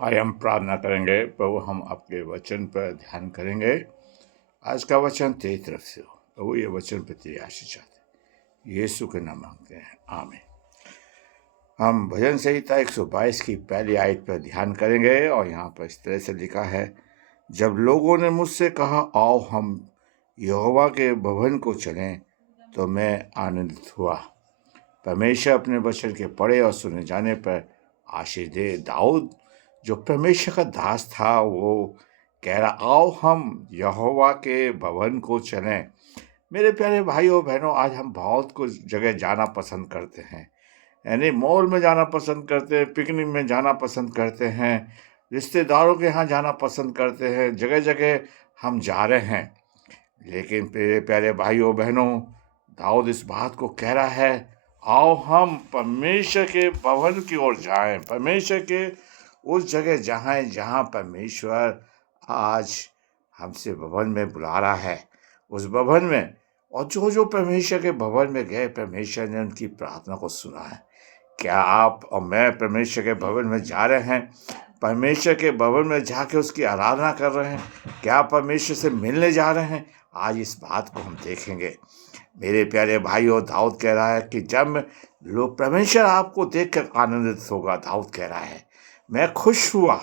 आज हम प्रार्थना करेंगे। प्रभु, हम आपके वचन पर ध्यान करेंगे। आज का वचन तेरी तरफ से हो प्रभु, ये वचन पर तेरी आशीष चाहते हैं, यीशु के नाम मांगते हैं, आमीन। हम भजन संहिता 122 की पहली आयत पर ध्यान करेंगे और यहाँ पर इस तरह से लिखा है, जब लोगों ने मुझसे कहा आओ हम यहोवा के भवन को चलें, तो मैं आनंदित हुआ। परमेश्वर अपने वचन के पढ़े और सुने जाने पर आशीष दे। दाऊद जो परमेश्वर का दास था, वो कह रहा आओ हम यहोवा के भवन को चलें। मेरे प्यारे भाइयों बहनों, आज हम बहुत कुछ जगह जाना पसंद करते हैं, यानी मॉल में जाना पसंद करते हैं, पिकनिक में जाना पसंद करते हैं, रिश्तेदारों के यहाँ जाना पसंद करते हैं, जगह जगह हम जा रहे हैं। लेकिन मेरे प्यारे भाइयों बहनों, दाऊद इस बात को कह रहा है, आओ हम परमेश्वर के भवन की ओर जाएं, परमेश्वर के उस जगह जाएं जहाँ परमेश्वर आज हमसे भवन में बुला रहा है, उस भवन में। और जो जो परमेश्वर के भवन में गए, परमेश्वर ने उनकी प्रार्थना को सुना है। क्या आप और मैं परमेश्वर के भवन में जा रहे हैं? परमेश्वर के भवन में जाके उसकी आराधना कर रहे हैं? क्या परमेश्वर से मिलने जा रहे हैं? आज इस बात को हम देखेंगे। मेरे प्यारे भाइयों, दाऊद कह रहा है कि जब लोग परमेश्वर आपको देखकर आनंदित होगा। दाऊद कह रहा है, मैं खुश हुआ।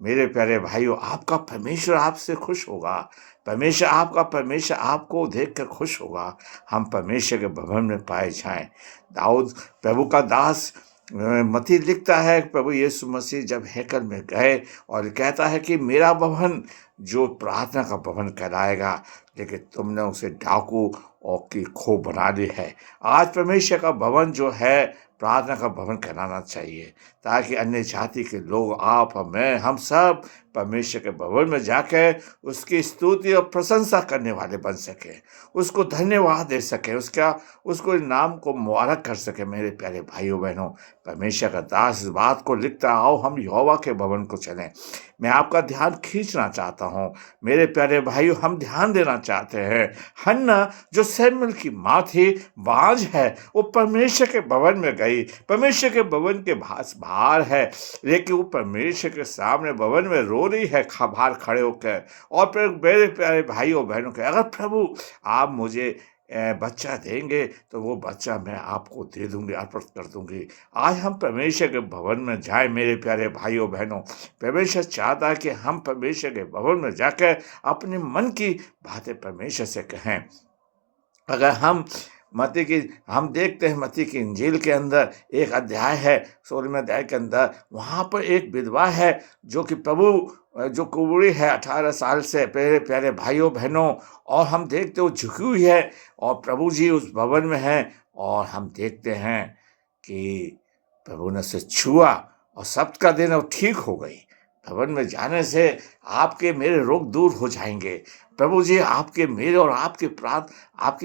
मेरे प्यारे भाइयों, आपका परमेश्वर आपसे खुश होगा। परमेश्वर आपको देखकर खुश होगा। हम परमेश्वर के भवन में पाए जाएं। दाऊद प्रभु का दास मती लिखता है, प्रभु यीशु मसीह जब हैकल में गए और कहता है कि मेरा भवन जो प्रार्थना का भवन कहलाएगा, लेकिन तुमने उसे डाकू और की खो बना दी है। आज परमेश्वर का भवन जो है, प्रार्थना का भवन कहलाना चाहिए, ताकि अन्य जाति के लोग, आप और मैं, हम सब परमेश्वर के भवन में जाकर उसकी स्तुति और प्रशंसा करने वाले बन सके, उसको धन्यवाद दे सके, उसको नाम को मुबारक कर सके। मेरे प्यारे भाइयों बहनों, परमेश्वर का दास इस बात को लिखता, आओ हम यहोवा के भवन को चलें। मैं आपका ध्यान खींचना चाहता हूँ। मेरे प्यारे भाइयों, हम ध्यान देना चाहते हैं। हन्ना जो सैमुएल की माँ थी, बाँझ है, वो परमेश्वर के भवन में गई। परमेश्वर के भवन के बाहर है, लेकिन वो परमेश्वर के सामने भवन में रो रही है, बाहर खड़े होकर। और फिर मेरे प्यारे भाइयों बहनों के, अगर प्रभु आप मुझे बच्चा देंगे तो वो बच्चा मैं आपको दे दूंगी, अर्पण कर दूंगी। आज हम परमेश्वर के भवन में जाएं। मेरे प्यारे भाइयों बहनों, परमेश्वर चाहता है कि हम परमेश्वर के भवन में जाकर अपने मन की बातें परमेश्वर से कहें। अगर हम देखते हैं मत्ती की इंजील के अंदर एक अध्याय है, 16वें अध्याय के अंदर, वहाँ पर एक विधवा है जो कि जो कुंवारी है 18 साल से। प्यारे प्यारे भाइयों बहनों, और हम देखते वो झुकी हुई है और प्रभु जी उस भवन में हैं, और हम देखते हैं कि प्रभु ने उसे छुआ और सब्त का दिन वो ठीक हो गई। भवन में जाने से आपके मेरे रोग दूर हो जाएंगे। प्रभु जी आपके मेरे और आपकी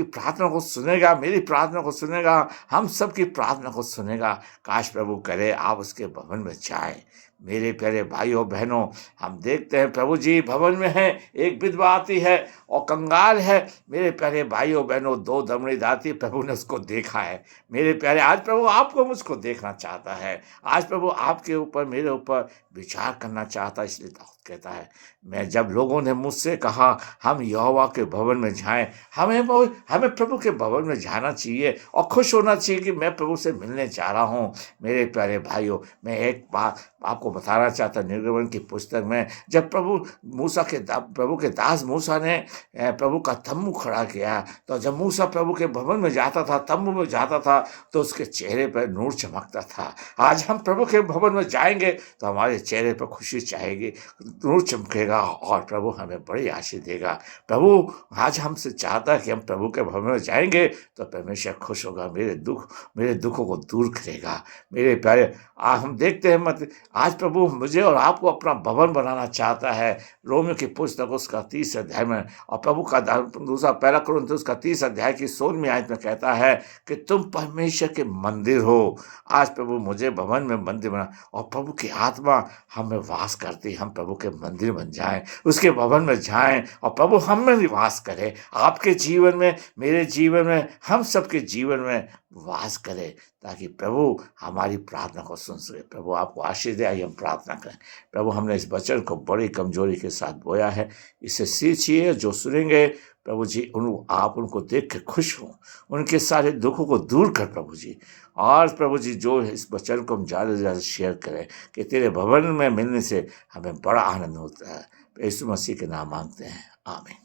प्रार्थना को सुनेगा, मेरी प्रार्थना को सुनेगा, हम सबकी प्रार्थना को सुनेगा। काश प्रभु करे आप उसके भवन में जाएं। मेरे प्यारे भाइयों बहनों, हम देखते हैं प्रभु जी भवन में है, एक विधवा आती है और कंगाल है। मेरे प्यारे भाइयों बहनों, 2 दमड़ी दाती, प्रभु ने उसको देखा है। मेरे प्यारे, आज प्रभु आपको मुझको देखना चाहता है। आज प्रभु आपके ऊपर, मेरे ऊपर विचार करना चाहता है। इसलिए दाऊद कहता है, मैं जब लोगों ने मुझसे कहा हम यहोवा के भवन में जाएं, हमें प्रभु के भवन में जाना चाहिए और खुश होना चाहिए कि मैं प्रभु से मिलने जा रहा हूँ। मेरे प्यारे भाइयों, मैं एक बात आपको बताना चाहता, निर्गमन की पुस्तक में जब प्रभु के दास मूसा ने प्रभु का तम्बू खड़ा किया, तो जब मूसा प्रभु के भवन में जाता था, तम्बू में जाता था, तो उसके चेहरे पर नूर चमकता था। आज हम प्रभु के भवन में जाएंगे तो हमारे चेहरे पर खुशी चाहेगी, नूर चमकेगा और प्रभु हमें बड़ी आशीष देगा। प्रभु आज हमसे चाहता है कि हम प्रभु के भवन में जाएंगे तो परमेश्वर खुश होगा, मेरे दुखों को दूर करेगा। मेरे प्यारे, हम देखते हैं आज प्रभु मुझे और आपको अपना भवन बनाना चाहता है। रोमियो की पुस्तक उसका 30 अध्याय में, और प्रभु का दूसरा पहला कुरिन्थियों उसका 30 अध्याय की 16वीं आयत में कहता है कि तुम परमेश्वर के मंदिर हो। आज प्रभु मुझे भवन में मंदिर बना, और प्रभु की आत्मा हमें वास करती। हम प्रभु के मंदिर बन जाएं, उसके भवन में जाएं और प्रभु हम में निवास करे। आपके जीवन जीवन में, मेरे जीवन में, हम सबके जीवन में वास करे, ताकि प्रभु हमारी प्रार्थना को सुन सके। प्रभु आपको आशीष दे। आइए हम प्रार्थना करें। प्रभु, हमने इस वचन को बड़ी कमजोरी के साथ बोया है, इसे सींचिए। जो सुनेंगे प्रभु जी, आप उनको देख के खुश हों, उनके सारे दुखों को दूर कर प्रभु जी। और प्रभु जी, जो इस वचन को हम ज़्यादा से ज़्यादा शेयर करें, कि तेरे भवन में मिलने से हमें बड़ा आनंद होता है। यीशु मसीह के नाम मांगते हैं, आमीन।